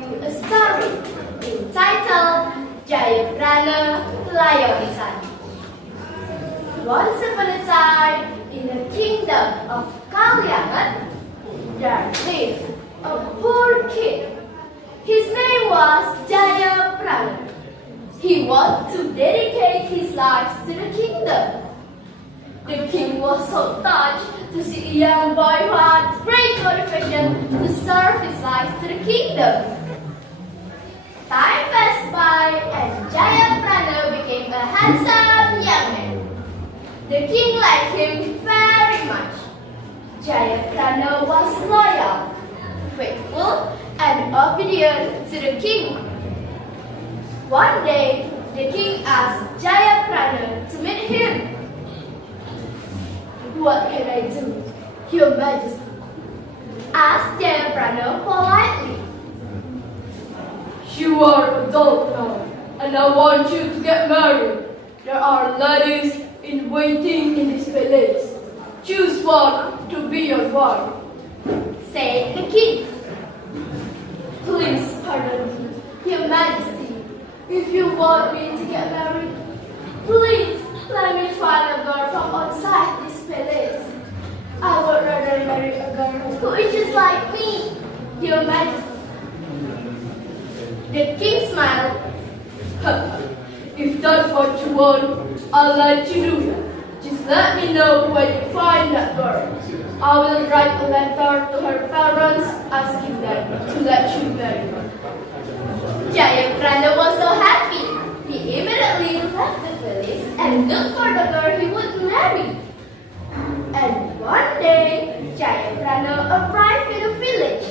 you a story entitled JAYAPRANA, LAYONSARI. Once upon a time, in the kingdom of Kalyangan, there lived a poor king. His name was JAYAPRANA. He wanted to dedicate his life to the kingdom. The king was so touched to see a young boy who had great motivation to serve his life to the kingdom. Time passed by and JAYAPRANA became a handsome young man. The king liked him very much. JAYAPRANA was loyal, faithful, and obedient to the king. One day, the king asked JAYAPRANA to meet him. "What can I do, Your Majesty?" asked JAYAPRANA politely. "You are adult now, and I want you to get married. There are ladies in waiting in this palace. Choose one to be your wife," said the king. "Please pardon me, Your Majesty. If you want me to get married, please let me find a girl from outside this palace. I would rather marry a girl who is just like me, Your Majesty." The king smiled. "If that's what you want, I'll let you do it. Just let me know when you find that girl. I will write a letter to her parents asking them to let you marry her." JAYAPRANA was so happy. He immediately left the village and looked for the girl he would marry. And one day, JAYAPRANA arrived in the village.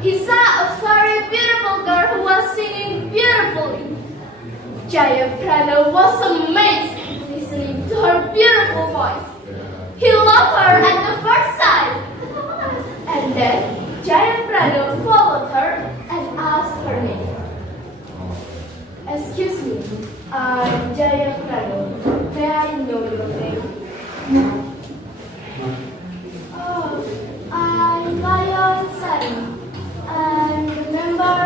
He saw a very beautiful girl who was singing beautifully. JAYAPRANA was amazed listening to her beautiful voice. He loved her at the first sight. And then JAYAPRANA followed her and asked her name. "Excuse me, I'm JAYAPRANA. May I know your name?" "Oh, I'm LAYONSARI. I'm the member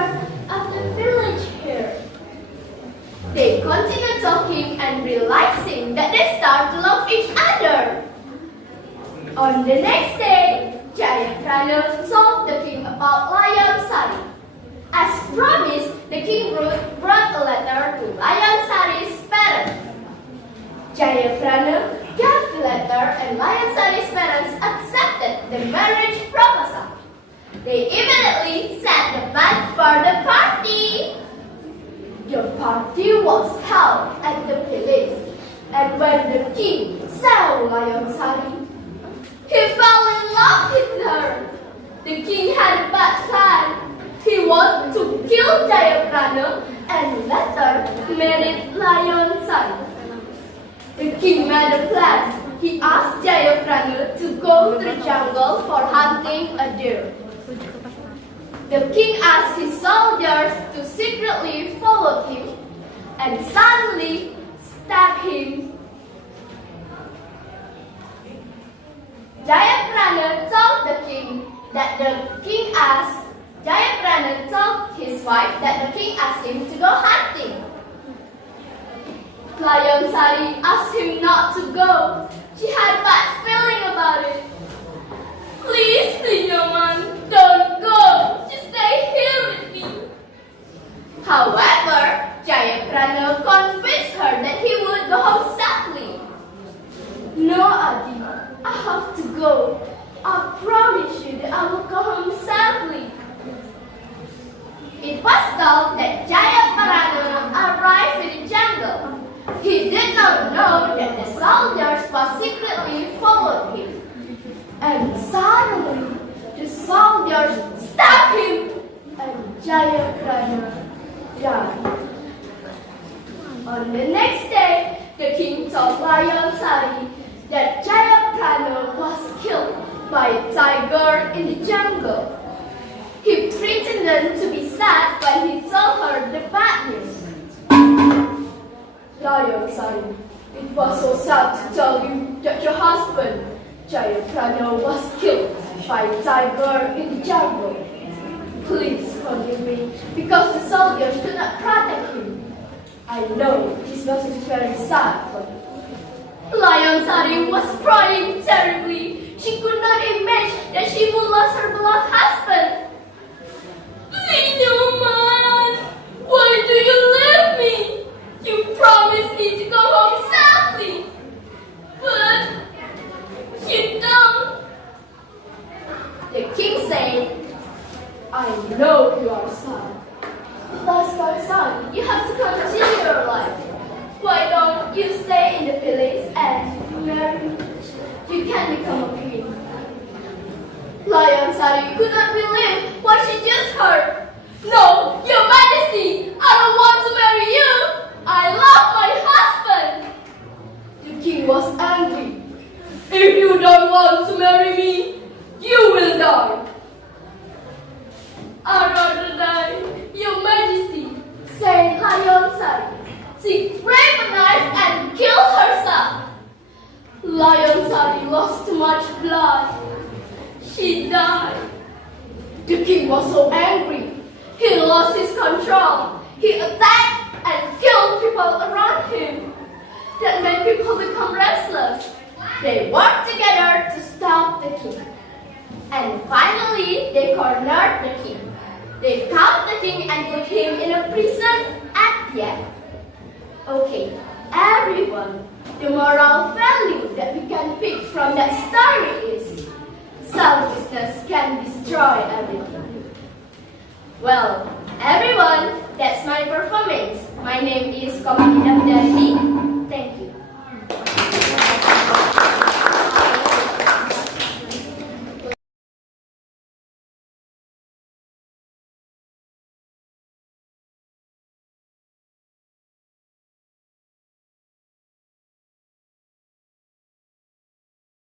of the village here." They continued talking and realizing that they started to love each other. On the next day, JAYAPRANA told the king about LAYONSARI. As promised, the king brought a letter to LAYONSARI's parents. JAYAPRANA gave the letter and LAYONSARI's parents accepted the marriage proposal. They immediately set the plan for the party. The party was held at the palace, and when the king saw LAYONSARI, he fell in love with her. The king had a bad plan. He wanted to kill JAYAPRANA and later married LAYONSARI. The king made a plan. He asked JAYAPRANA to go to the jungle for hunting a deer. The king asked his soldiers to secretly follow him and suddenly stab him. JAYAPRANA told the king that the king asked JAYAPRANA told his wife that the king asked him to go hunting. LAYONSARI asked him not to go. She had a bad feeling about it. "Please, Yaman, don't go. Just stay here with me." However, JAYAPRANA convinced her that he would go home safely. "No, Adi, I have to go. I promise you that I will go home safely." It was told that JAYAPRANA arrived in the jungle. He did not know that the soldiers were secretly followed him. And suddenly, the soldiers stabbed him and JAYAPRANA died. On the next day, the king told LAYONSARI that JAYAPRANA was killed by a tiger in the jungle. He pretended to be sad when he told her the bad news. "LAYONSARI, it was so sad to tell you that your husband JAYAPRANA was killed by a tiger in the jungle. Please forgive me, because the soldiers could not protect him. I know this was very sad for you. LAYONSARI was crying terribly. She could not imagine that she would lose her beloved husband. Little man, why do you leave me? You promised me to go home safely, but you don't. The king said, I know you are sad. But my son, you have to continue your life. Why don't you stay in the village and marry me? You can become a queen. LAYONSARI could not believe what she just heard. No, Your Majesty, I don't want to marry you. I love my husband. The king was angry. If you don't want to marry me, you will die. I'd rather die, Your Majesty, said LAYONSARI. She grabbed a knife and killed herself. LAYONSARI lost too much blood. She died. The king was so angry. He lost his control. He attacked and killed people around him. That made people become restless. They worked together to stop the king. And finally, they cornered the king. They caught the king and put him in a prison at the end. Okay, everyone, the moral value that we can pick from that story is selfishness can destroy everything. Well, everyone, that's my performance. My name is Komang Indah Budarini.